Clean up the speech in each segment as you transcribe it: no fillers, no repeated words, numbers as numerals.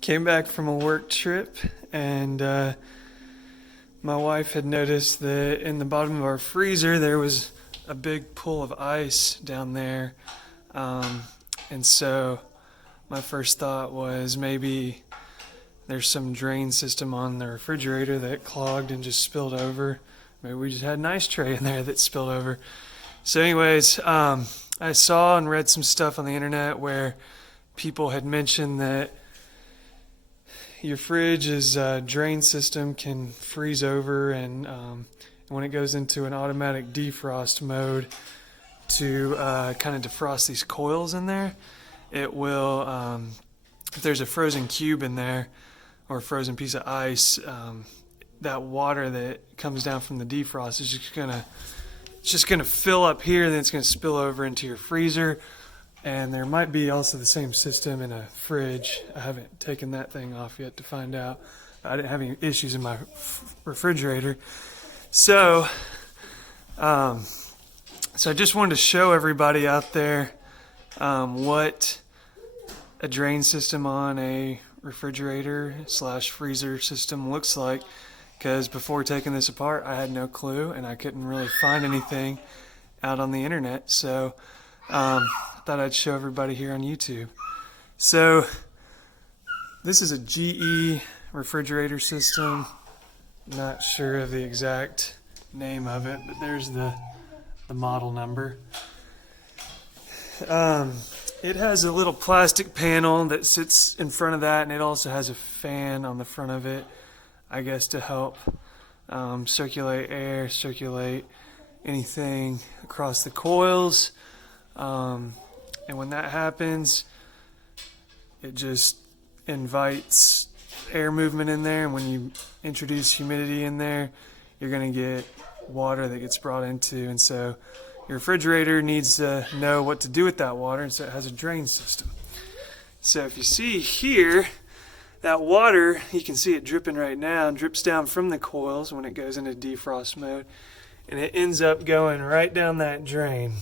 Came back from a work trip, and my wife had noticed that in the bottom of our freezer there was a big pool of ice down there. And so my first thought was maybe there's some drain system on the refrigerator that clogged and just spilled over. Maybe we just had an ice tray in there that spilled over. So anyways, I saw and read some stuff on the internet where people had mentioned that your fridge's drain system can freeze over, and when it goes into an automatic defrost mode to kind of defrost these coils in there, it will, if there's a frozen cube in there or a frozen piece of ice, that water that comes down from the defrost is just gonna fill up here, and then it's gonna spill over into your freezer. And there might be also the same system in a fridge. I haven't taken that thing off yet to find out. I didn't have any issues in my refrigerator. So I just wanted to show everybody out there what a drain system on a refrigerator / freezer system looks like. Because before taking this apart, I had no clue, and I couldn't really find anything out on the internet. So thought I'd show everybody here on YouTube. So this is a GE refrigerator system. Not sure of the exact name of it, but there's the model number. It has a little plastic panel that sits in front of that, and it also has a fan on the front of it, I guess, to help circulate air, circulate anything across the coils. And when that happens, it just invites air movement in there, and when you introduce humidity in there, you're going to get water that gets brought into, and so your refrigerator needs to know what to do with that water, and so it has a drain system. So if you see here, that water, you can see it dripping right now, drips down from the coils when it goes into defrost mode, and it ends up going right down that drain.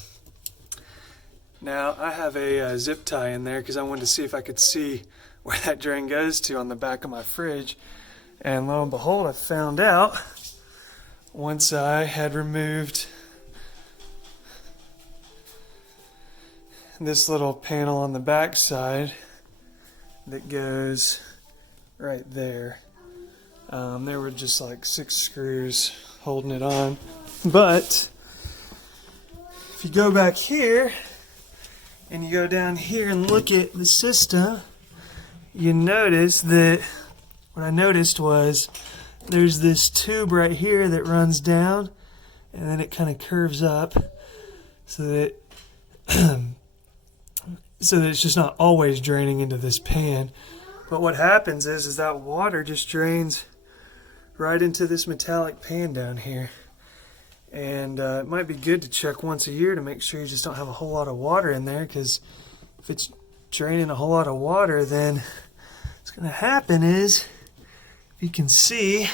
Now, I have a zip tie in there because I wanted to see if I could see where that drain goes to on the back of my fridge. And lo and behold, I found out once I had removed this little panel on the back side that goes right there. There were just like 6 screws holding it on. But if you go back here, and you go down here and look at the system, you notice that what I noticed was there's this tube right here that runs down, and then it kind of curves up so that it's just not always draining into this pan. But what happens is that water just drains right into this metallic pan down here. And it might be good to check once a year to make sure you just don't have a whole lot of water in there, because if it's draining a whole lot of water, then what's going to happen is, if you can see,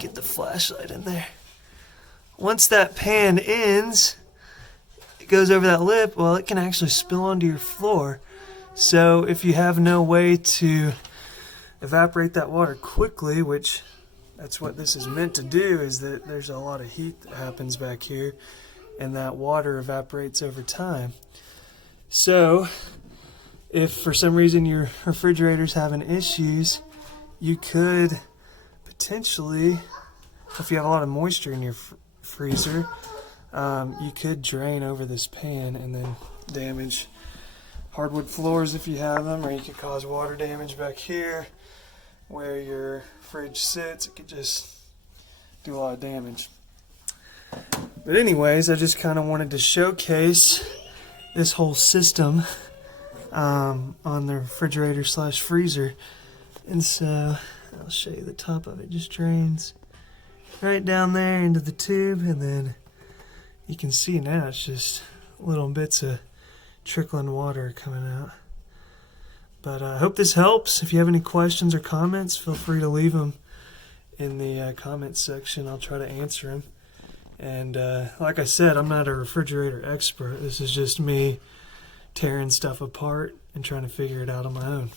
get the flashlight in there. Once that pan ends, it goes over that lip, well, it can actually spill onto your floor. So if you have no way to evaporate that water quickly, which that's what this is meant to do, is that there's a lot of heat that happens back here, and that water evaporates over time. So if for some reason your refrigerator's having issues, you could potentially, if you have a lot of moisture in your freezer, you could drain over this pan and then damage hardwood floors if you have them, or you could cause water damage back here where your fridge sits. It could just do a lot of damage. But anyways, I just kind of wanted to showcase this whole system on the refrigerator / freezer. And so I'll show you the top of it. Just drains right down there into the tube, and then you can see now it's just little bits of trickling water coming out. But I hope this helps. If you have any questions or comments, feel free to leave them in the comments section. I'll try to answer them. And like I said, I'm not a refrigerator expert. This is just me tearing stuff apart and trying to figure it out on my own.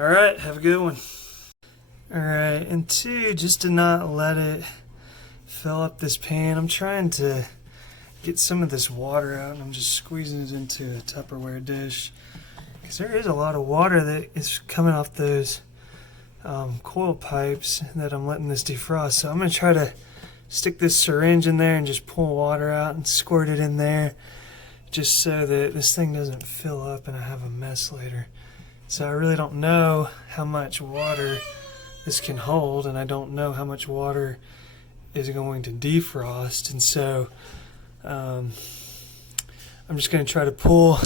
Alright, have a good one. Alright, and two, just to not let it fill up this pan, I'm trying to get some of this water out, and I'm just squeezing it into a Tupperware dish. Because there is a lot of water that is coming off those coil pipes that I'm letting this defrost. So I'm going to try to stick this syringe in there and just pull water out and squirt it in there, just so that this thing doesn't fill up and I have a mess later. So I really don't know how much water this can hold, and I don't know how much water is going to defrost, and so I'm just going to try to pull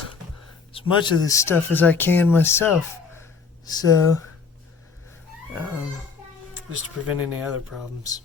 as much of this stuff as I can myself, so just to prevent any other problems.